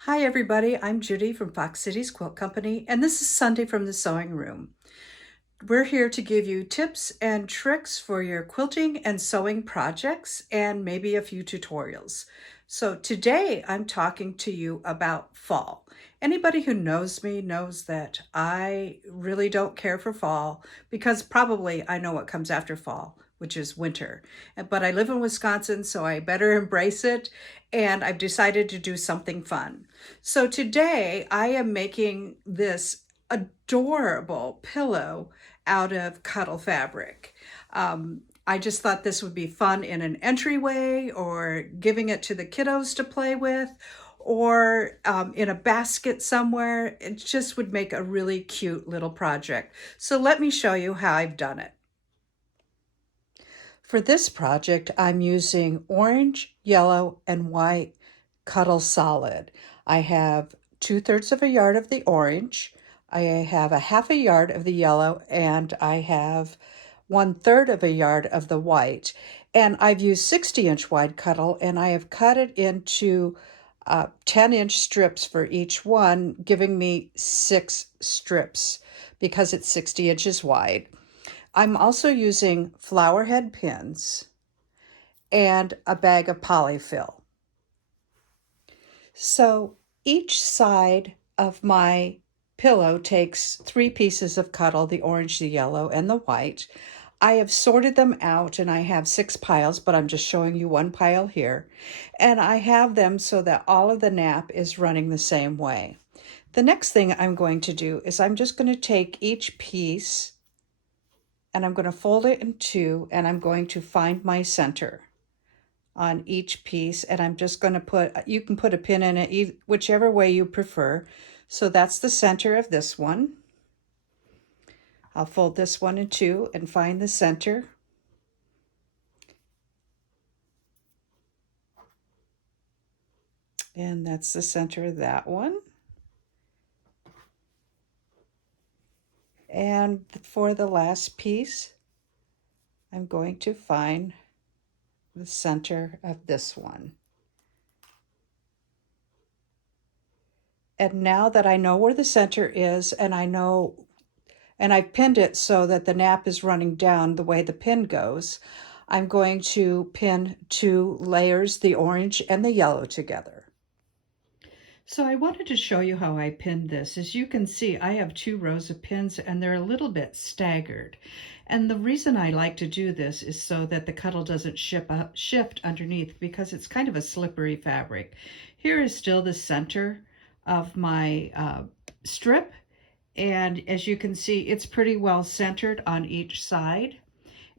Hi everybody, I'm Judy from Fox Cities Quilt Company, and this is Sunday from the Sewing Room. We're here to give you tips and tricks for your quilting and sewing projects and maybe a few tutorials. So today I'm talking to you about fall. Anybody who knows me knows that I really don't care for fall because probably I know what comes after fall, which is winter. But I live in Wisconsin, so I better embrace it, and I've decided to do something fun. So today I am making this adorable pillow out of Cuddle fabric. I just thought this would be fun in an entryway or giving it to the kiddos to play with or in a basket somewhere. It just would make a really cute little project. So let me show you how I've done it. For this project, I'm using orange, yellow, and white Cuddle Solid. I have 2/3 of a yard of the orange, I have a half a yard of the yellow, and I have 1/3 of a yard of the white. And I've used 60-inch wide Cuddle, and I have cut it into 10-inch strips for each one, giving me 6 strips because it's 60 inches wide. I'm also using flower head pins and a bag of polyfill. So each side of my pillow takes 3 pieces of Cuddle, the orange, the yellow, and the white. I have sorted them out and I have 6 piles, but I'm just showing you one pile here. And I have them so that all of the nap is running the same way. The next thing I'm going to do is I'm just going to take each piece and I'm going to fold it in 2, and I'm going to find my center on each piece, and I'm just going to you can put a pin in it whichever way you prefer. So that's the center of this one. I'll fold this one in 2 and find the center. And that's the center of that one. And for the last piece, I'm going to find the center of this one. And now that I know where the center is, and I've pinned it so that the nap is running down the way the pin goes, I'm going to pin 2 layers, the orange and the yellow, together. So I wanted to show you how I pinned this. As you can see, I have 2 rows of pins and they're a little bit staggered. And the reason I like to do this is so that the Cuddle doesn't shift underneath, because it's kind of a slippery fabric. Here is still the center of my strip. And as you can see, it's pretty well centered on each side.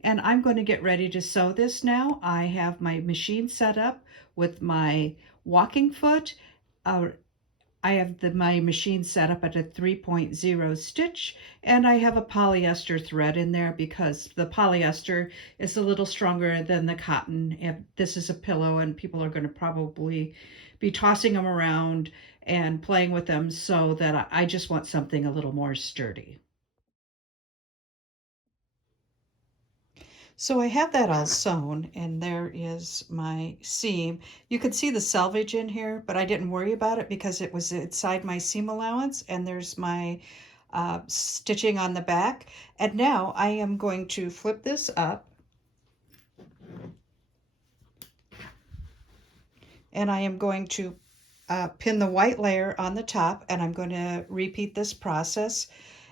And I'm going to get ready to sew this now. I have my machine set up with my walking foot. I have my machine set up at a 3.0 stitch, and I have a polyester thread in there because the polyester is a little stronger than the cotton. If this is a pillow and people are going to probably be tossing them around and playing with them, so that I just want something a little more sturdy. So I have that all sewn, and there is my seam. You could see the selvage in here, but I didn't worry about it because it was inside my seam allowance, and there's my stitching on the back. And now I am going to flip this up, and I am going to pin the white layer on the top, and I'm going to repeat this process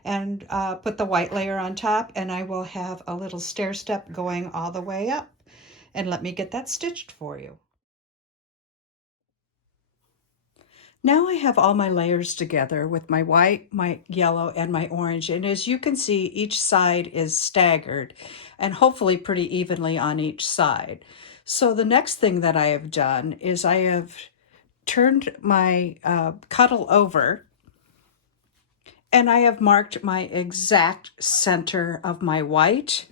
and put the white layer on top, and I will have a little stair step going all the way up. And let me get that stitched for you. Now I have all my layers together with my white, my yellow, and my orange. And as you can see, each side is staggered and hopefully pretty evenly on each side. So the next thing that I have done is I have turned my Cuddle over, and I have marked my exact center of my white,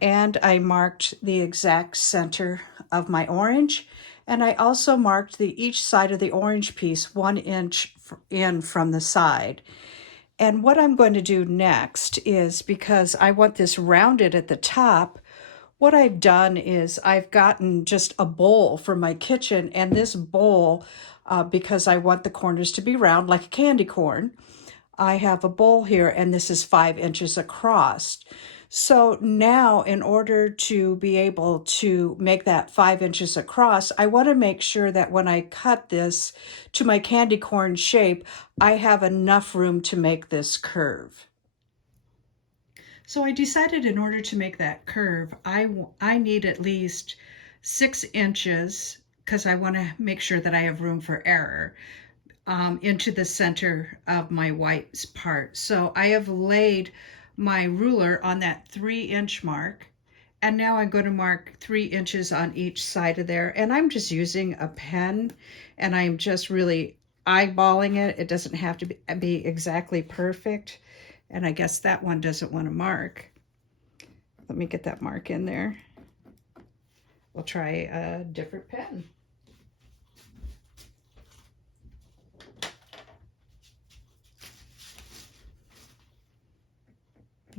and I marked the exact center of my orange, and I also marked each side of the orange piece 1 inch in from the side. And what I'm going to do next is, because I want this rounded at the top, what I've done is I've gotten just a bowl from my kitchen, and this bowl, because I want the corners to be round like a candy corn, I have a bowl here, and this is 5 inches across. So now, in order to be able to make that 5 inches across, I want to make sure that when I cut this to my candy corn shape, I have enough room to make this curve. So I decided in order to make that curve, I need at least 6 inches, because I want to make sure that I have room for error, into the center of my white part. So I have laid my ruler on that 3-inch mark, and now I'm going to mark 3 inches on each side of there. And I'm just using a pen, and I'm just really eyeballing it. It doesn't have to be exactly perfect. And I guess that one doesn't want to mark. Let me get that mark in there. We'll try a different pen.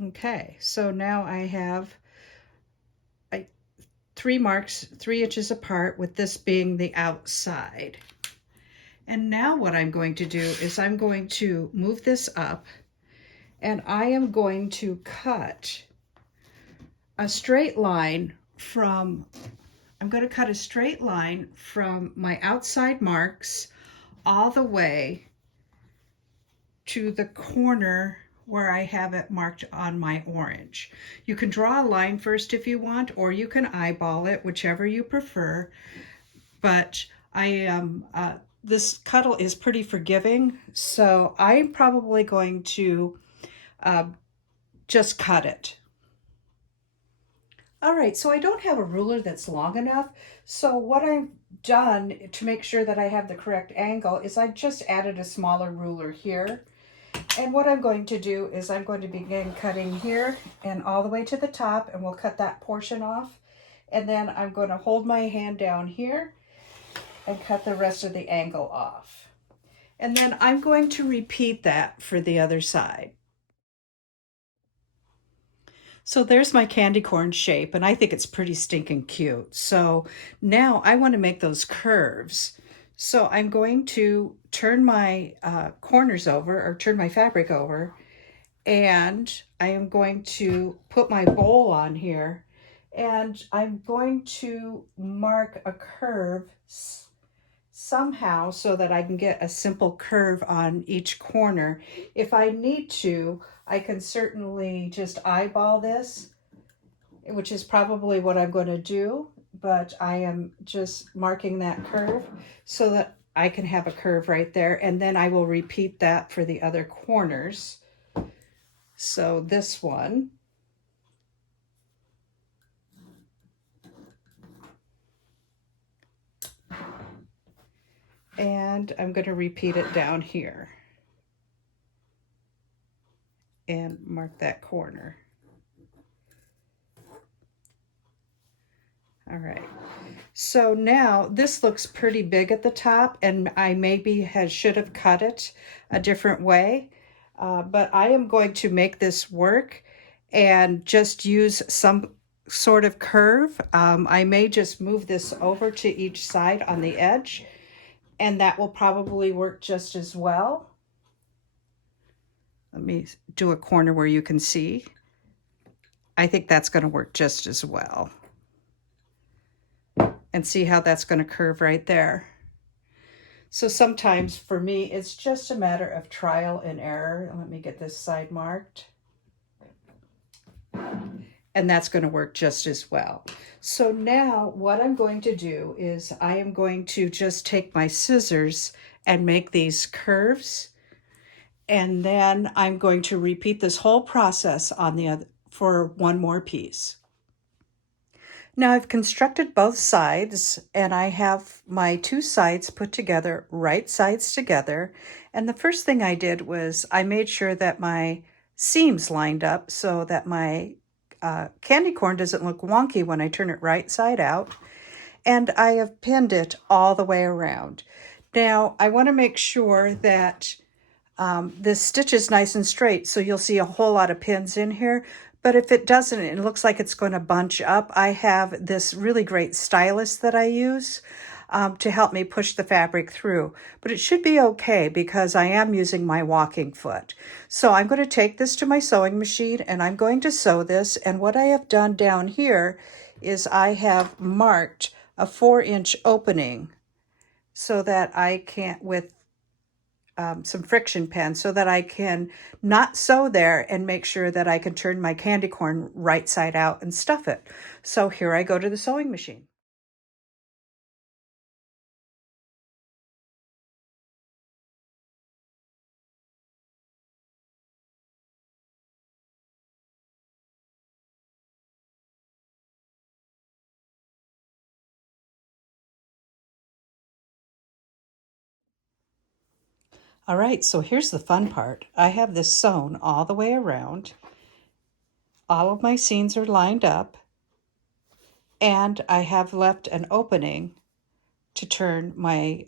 Okay, so now I have 3 marks 3 inches apart, with this being the outside. And now what I'm going to do is I'm going to move this up, and I am going to cut a straight line from, I'm going to cut a straight line from my outside marks all the way to the corner where I have it marked on my orange. You can draw a line first if you want, or you can eyeball it, whichever you prefer. But this Cuddle is pretty forgiving, so I'm probably going to just cut it. All right, so I don't have a ruler that's long enough. So what I've done to make sure that I have the correct angle is I just added a smaller ruler here. And what I'm going to do is I'm going to begin cutting here and all the way to the top, and we'll cut that portion off. And then I'm going to hold my hand down here and cut the rest of the angle off. And then I'm going to repeat that for the other side. So there's my candy corn shape, and I think it's pretty stinking cute. So now I want to make those curves. So I'm going to turn my corners over, or turn my fabric over, and I am going to put my bowl on here, and I'm going to mark a curve somehow so that I can get a simple curve on each corner. If I need to, I can certainly just eyeball this, which is probably what I'm going to do, but I am just marking that curve so that I can have a curve right there, and then I will repeat that for the other corners. So this one, and I'm going to repeat it down here and mark that corner. All right, so now this looks pretty big at the top, and I maybe should have cut it a different way, but I am going to make this work and just use some sort of curve. I may just move this over to each side on the edge, and that will probably work just as well. Let me do a corner where you can see. I think that's going to work just as well. And see how that's going to curve right there. So sometimes for me, it's just a matter of trial and error. Let me get this side marked. And that's going to work just as well. So now what I'm going to do is I am going to just take my scissors and make these curves. And then I'm going to repeat this whole process on the other for one more piece. Now I've constructed both sides, and I have my two sides put together, right sides together. And the first thing I did was I made sure that my seams lined up so that my candy corn doesn't look wonky when I turn it right side out. And I have pinned it all the way around. Now I want to make sure that this stitch is nice and straight, so you'll see a whole lot of pins in here, But if it doesn't, it looks like it's going to bunch up, I have this really great stylus that I use to help me push the fabric through. But it should be okay because I am using my walking foot. So I'm going to take this to my sewing machine and I'm going to sew this. And what I have done down here is I have marked a 4-inch opening so that I can, with some friction pen, so that I can not sew there and make sure that I can turn my candy corn right side out and stuff it. So here I go to the sewing machine. All right, so here's the fun part. I have this sewn all the way around. All of my seams are lined up, and I have left an opening to turn my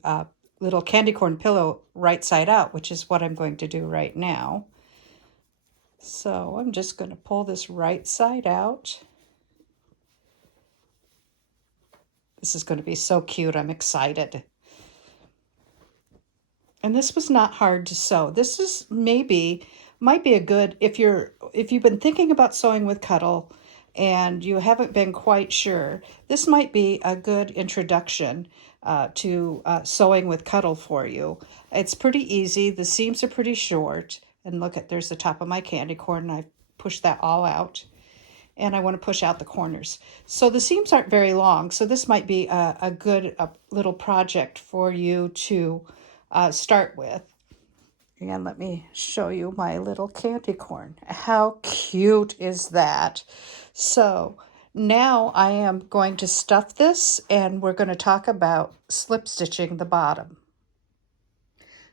little candy corn pillow right side out, which is what I'm going to do right now. So I'm just going to pull this right side out. This is going to be so cute. I'm excited. And this was not hard to sew. This is might be a good, if you've been thinking about sewing with Cuddle and you haven't been quite sure, this might be a good introduction to sewing with Cuddle for you. It's pretty easy. The seams are pretty short. And look at, there's the top of my candy corn, and I pushed that all out. And I want to push out the corners. So the seams aren't very long, so this might be a good little project for you to start with. And let me show you my little candy corn. How cute is that? So now I am going to stuff this, and we're going to talk about slip stitching the bottom.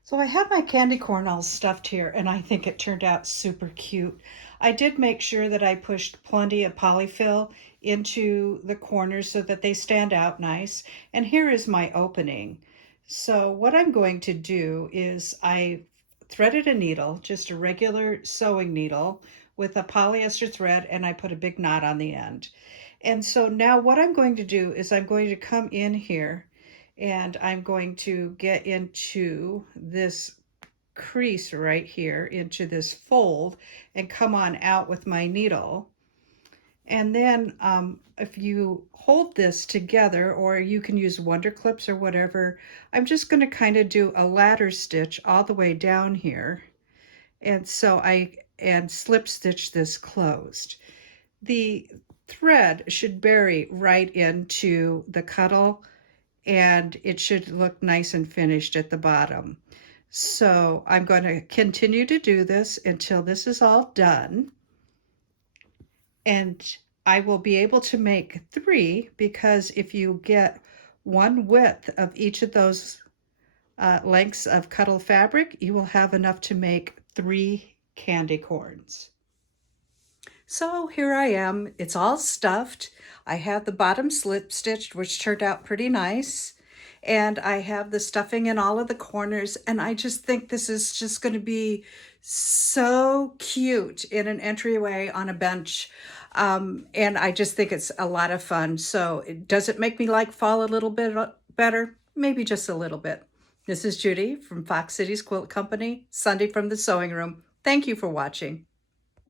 So I have my candy corn all stuffed here, and I think it turned out super cute. I did make sure that I pushed plenty of polyfill into the corners so that they stand out nice. And here is my opening. So what I'm going to do is I threaded a needle, just a regular sewing needle with a polyester thread, and I put a big knot on the end. And so now what I'm going to do is I'm going to come in here and I'm going to get into this crease right here, into this fold, and come on out with my needle. And then if you hold this together, or you can use Wonder Clips or whatever, I'm just going to kind of do a ladder stitch all the way down here. And so and slip stitch this closed. The thread should bury right into the Cuddle, and it should look nice and finished at the bottom. So I'm going to continue to do this until this is all done. And I will be able to make 3, because if you get one width of each of those lengths of Cuddle fabric, you will have enough to make 3 candy corns. So here I am, it's all stuffed. I have the bottom slip stitched, which turned out pretty nice. And I have the stuffing in all of the corners. And I just think this is just going to be so cute in an entryway on a bench. And I just think it's a lot of fun. So does it make me like fall a little bit better? Maybe just a little bit. This is Judy from Fox Cities Quilt Company, Sunday from the Sewing Room. Thank you for watching.